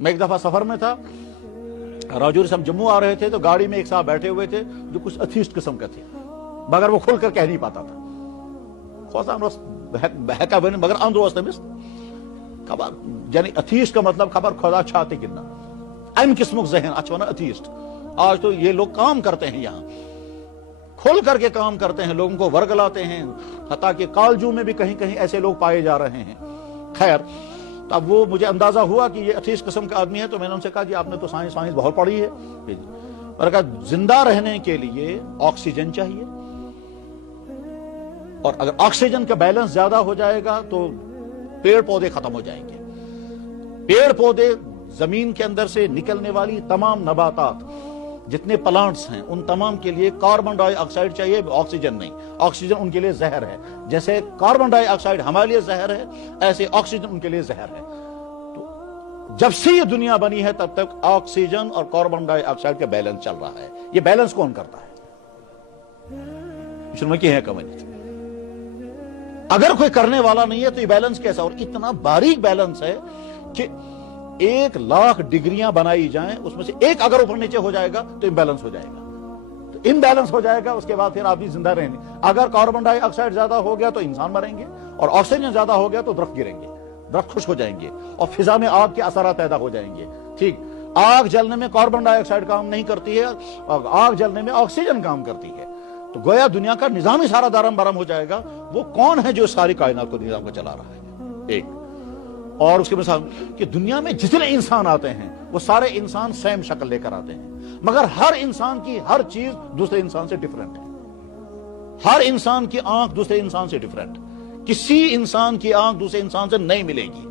मैं एक दफा सफर में था, राजौरी से हम जम्मू आ रहे थे, तो गाड़ी में एक साहब बैठे हुए थे जो कुछ अथीस्ट किस्म का थे, मगर वो खुलकर कह नहीं पाता था। मगर अंदर खबर यानी अथीस्ट का मतलब खबर खुदा चाहते किन्ना अम किस्मुक जहन अच्छा ना अथीस्ट। आज तो ये लोग काम करते हैं, यहाँ खुल करके काम करते हैं, लोगों को वर्गलाते हैं, हत्ता कि कालजू में भी कहीं कहीं ऐसे लोग पाए जा रहे हैं। खैर, तब वो मुझे अंदाजा हुआ कि ये अथीस्ट किस्म का आदमी है, तो मैंने उनसे कहा कि आपने तो साइंस बहुत पढ़ी है। मैंने कहा जिंदा रहने के लिए ऑक्सीजन चाहिए, और अगर ऑक्सीजन का बैलेंस ज्यादा हो जाएगा तो पेड़ पौधे खत्म हो जाएंगे। पेड़ पौधे, जमीन के अंदर से निकलने वाली तमाम नबातात, जितने प्लांट्स हैं, उन तमाम के लिए कार्बन डाइऑक्साइड चाहिए, ऑक्सीजन नहीं। ऑक्सीजन उनके लिए जहर है। जैसे कार्बन डाइऑक्साइड हमारे लिए जहर है, ऐसे ऑक्सीजन उनके लिए जहर है। तो जब से ये दुनिया बनी है तब तक ऑक्सीजन और कार्बन डाइऑक्साइड का बैलेंस चल रहा है। ये बैलेंस कौन करता है? अगर कोई करने वाला नहीं है तो ये बैलेंस कैसा? और इतना बारीक बैलेंस है कि 1,00,000 डिग्रियां बनाई जाएं, उसमें से एक अगर ऊपर नीचे हो जाएगा तो इम्बैलेंस हो जाएगा। तो इम्बैलेंस हो जाएगा, उसके बाद फिर आदमी जिंदा रहेंगे। अगर कार्बन डाइऑक्साइड ज्यादा हो गया तो इंसान मरेंगे, और ऑक्सीजन ज्यादा हो गया तो दरख्त गिरेंगे, दरख्त खुश हो जाएंगे, और फिजा में आग के असरात पैदा हो जाएंगे। ठीक, आग जलने में कार्बन डाइऑक्साइड काम नहीं करती है, और आग जलने में ऑक्सीजन काम करती है। तो गोया दुनिया का निजाम ही सारा दारम बारम हो जाएगा। वो कौन है जो सारी कायनात को निजाम को चला रहा है? एक और उसके मिसाल कि दुनिया में जितने इंसान आते हैं वो सारे इंसान सेम शक्ल लेकर आते हैं, मगर हर इंसान की हर चीज दूसरे इंसान से डिफरेंट है। हर इंसान की आंख दूसरे इंसान से डिफरेंट, किसी इंसान की आंख दूसरे इंसान से नहीं मिलेगी।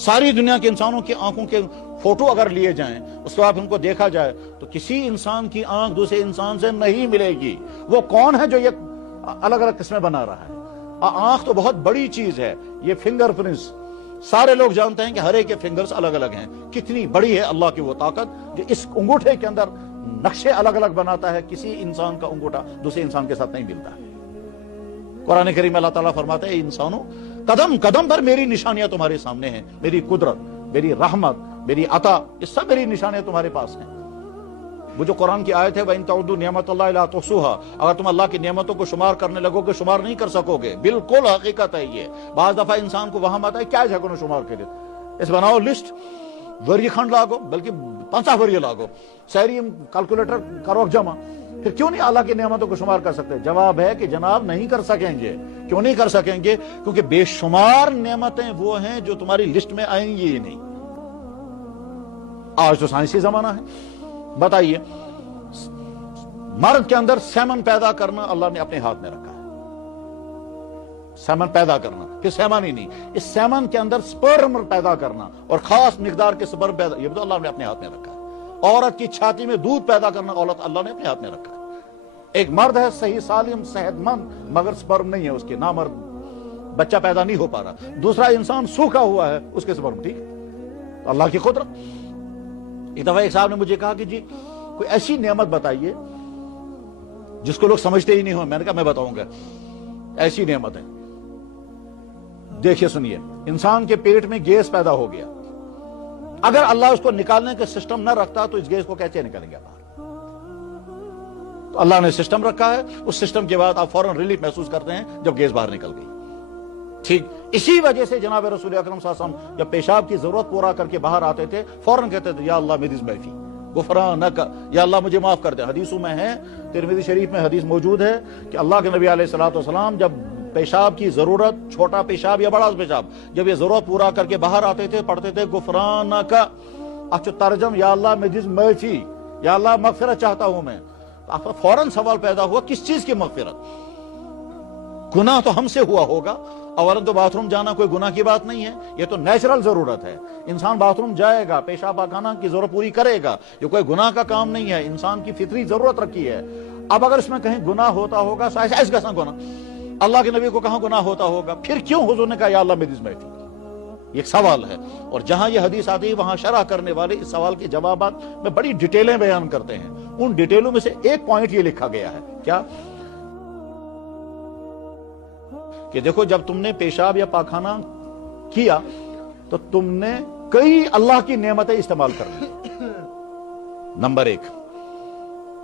सारी दुनिया के इंसानों की आंखों के फोटो अगर लिए जाएं, उसके बाद उनको देखा जाए तो किसी इंसान की आंख दूसरे इंसान से नहीं मिलेगी। वो कौन है जो ये अलग अलग किस्में बना रहा है? आंख तो बहुत बड़ी चीज है। ये फिंगरप्रिंट्स सारे लोग जानते हैं कि हर एक के फिंगर्स अलग अलग हैं। कितनी बड़ी है अल्लाह की वो ताकत जो इस अंगूठे के अंदर नक्शे अलग अलग बनाता है। किसी इंसान का अंगूठा दूसरे इंसान के साथ नहीं मिलता। कुरान करीम में अल्लाह ताला फरमाते हैं, इंसानों कदम कदम पर मेरी निशानियां तुम्हारे सामने हैं। मेरी कुदरत, मेरी रहमत, मेरी अता, ये सब मेरी निशानियां तुम्हारे पास हैं। वो जो कुरान की आयत है, वइन तउद्दू निअमतल्लाहि ला तुहसूहा, अगर तुम अल्लाह की नियमतों को शुमार करने लगोगे शुमार नहीं कर सकोगे। बिल्कुल हकीकत है ये। बाज दफा इंसान को वहां आता है क्या जगह शुमार करे, इस बनाओ लिस्ट, वर्य खंड लागो, बल्कि 50 वर्य लागो, शहरी कैलकुलेटर करो जमा, फिर क्यों नहीं अल्लाह की नियमतों को शुमार कर सकते? जवाब है कि जनाब नहीं कर सकेंगे। क्यों नहीं कर सकेंगे? क्योंकि बेशुमार नियमतें वो हैं जो तुम्हारी लिस्ट में आएंगी ही नहीं। आज तो साइंसी जमाना है। बताइए, मर्द के अंदर सेमन पैदा करना अल्लाह ने अपने हाथ में रखा है। सेमन पैदा करना, फिर सेमन ही नहीं, इस सेमन के अंदर स्पर्म पैदा करना और खास मिकदार के स्पर्म पैदा, ये तो अल्लाह ने अपने हाथ में रखा है। औरत की छाती में दूध पैदा करना औरत अल्लाह ने अपने हाथ में रखा है। एक मर्द है सही सालिम सेहतमंद, मगर स्पर्म नहीं है उसके, ना मर्द, बच्चा पैदा नहीं हो पा रहा। दूसरा इंसान सूखा हुआ है, उसके स्पर्म ठीक है। तो अल्लाह की कुदरत। एक दफा एक साहब ने मुझे कहा कि जी कोई ऐसी नेमत बताइए जिसको लोग समझते ही नहीं हो। मैंने कहा मैं बताऊंगा, ऐसी नेमत है। देखिए सुनिए, इंसान के पेट में गैस पैदा हो गया, अगर अल्लाह उसको निकालने का सिस्टम ना रखता तो इस गैस को कैसे निकालेंगे बाहर? तो अल्लाह ने सिस्टम रखा है। उस सिस्टम के बाद आप फौरन रिलीफ महसूस करते हैं जब गैस बाहर निकल गई। ठीक इसी वजह से जनाब रसूल अकरम सल्लल्लाहु अलैहि वसल्लम जब पेशाब की जरूरत पूरा करके बाहर आते थे, फौरन कहते थे या अल्लाह मेरी मैफी गुफरानक, या अल्लाह मुझे माफ कर दे। हदीसों में है, तिरमिज़ी शरीफ में हदीस मौजूद है कि अल्लाह के नबी अलैहिस्सलातु वस्सलाम जब पेशाब की जरूरत, छोटा पेशाब या बड़ा पेशाब, जब ये जरूरत पूरा करके बाहर आते थे, पढ़ते थे गुफरानक। अच्छा तर्जम या अल्लाह मेरी मैफी, या अल्लाह मगफिरत चाहता हूं मैं। तो फौरन सवाल पैदा हुआ किस चीज की मगफिरत? गुनाह तो हमसे हुआ होगा। अवलन तो बाथरूम जाना कोई गुनाह की बात नहीं है, ये तो नेचुरल जरूरत है। इंसान बाथरूम जाएगा, पेशाब पाखाना की जरूरत पूरी करेगा, ये कोई गुनाह का काम नहीं है, इंसान की फितरी जरूरत रखी है। अब अगर इसमें कहीं गुनाह होता होगा, ऐसा गुनाह अल्लाह के नबी को कहां गुनाह होता होगा? फिर क्यों हुजूर ने कहा या अल्लाह मेरी मैफी? ये एक सवाल है, और जहां ये हदीस आती है वहां शरह करने वाले इस सवाल के जवाबात में बड़ी डिटेलें बयान करते हैं। उन डिटेलों में से एक पॉइंट ये लिखा गया है क्या कि देखो जब तुमने पेशाब या पाखाना किया तो तुमने कई अल्लाह की नेमतें इस्तेमाल करनी। नंबर एक,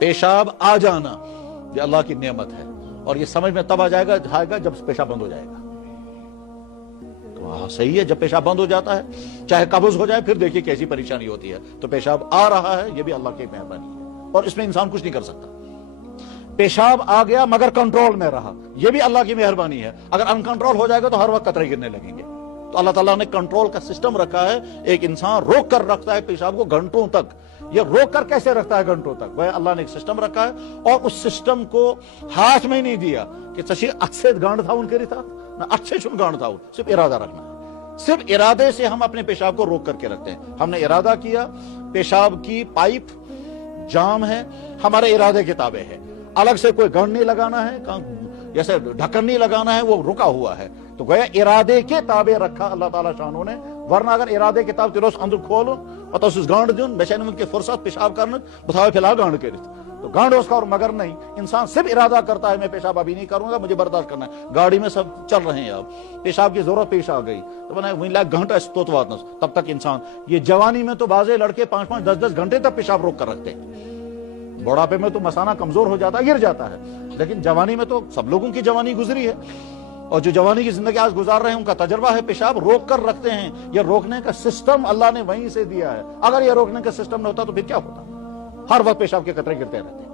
पेशाब आ जाना ये अल्लाह की नेमत है, और ये समझ में तब आ जाएगा जब पेशाब बंद हो जाएगा। तो हाँ सही है, जब पेशाब बंद हो जाता है, चाहे कब्ज हो जाए, फिर देखिए कैसी परेशानी होती है। तो पेशाब आ रहा है, ये भी अल्लाह की मेहरबानी है, और इसमें इंसान कुछ नहीं कर सकता। पेशाब आ गया मगर कंट्रोल में रहा, यह भी अल्लाह की मेहरबानी है। अगर अनकंट्रोल हो जाएगा तो हर वक्त कतरे गिरने लगेंगे। तो अल्लाह ताला ने कंट्रोल का सिस्टम रखा है। एक इंसान रोक कर रखता है पेशाब को घंटों तक। ये रोक कर कैसे रखता है घंटों तक? वह अल्लाह ने एक सिस्टम रखा है, और उस सिस्टम को हाथ में नहीं दिया कि तशी अच्छे गांड था उनके था ना, अच्छे चुन गांड था, सिर्फ इरादा रखना है। सिर्फ इरादे से हम अपने पेशाब को रोक करके रखते हैं। हमने इरादा किया, पेशाब की पाइप जाम है, हमारे इरादे के ताबे है, अलग से कोई गंढ नहीं लगाना है, जैसे ढक्कन नहीं लगाना है, वो रुका हुआ है। तो गया इरादे के ताबे रखा अल्लाह ताला शानों ने। वरना अगर इरादे के ताबे तिलोस अंदर खोल पता उस गांड दून बेचैन के फुर्सत पेशाब करने बतावे फिलहाल गांड कर, तो गांड उसका और मगर नहीं। इंसान सिर्फ इरादा करता है मैं पेशाब अभी नहीं करूंगा, मुझे बर्दाश्त करना है। गाड़ी में सब चल रहे हैं, अब पेशाब की जरूरत पेश आ गई तो बना वहीं लाख घंटा तोतवात, तब तक इंसान, ये जवानी में तो बाजे लड़के 5-5, 10-10 घंटे तक पेशाब रोक कर रखते हैं। बुढ़ापे में तो मसाना कमजोर हो जाता है, गिर जाता है, लेकिन जवानी में तो सब लोगों की जवानी गुजरी है, और जो जवानी की जिंदगी आज गुजार रहे हैं उनका तजर्बा है पेशाब रोक कर रखते हैं। ये रोकने का सिस्टम अल्लाह ने वहीं से दिया है। अगर ये रोकने का सिस्टम न होता तो फिर क्या होता? हर वक्त पेशाब के कतरे गिरते रहते हैं।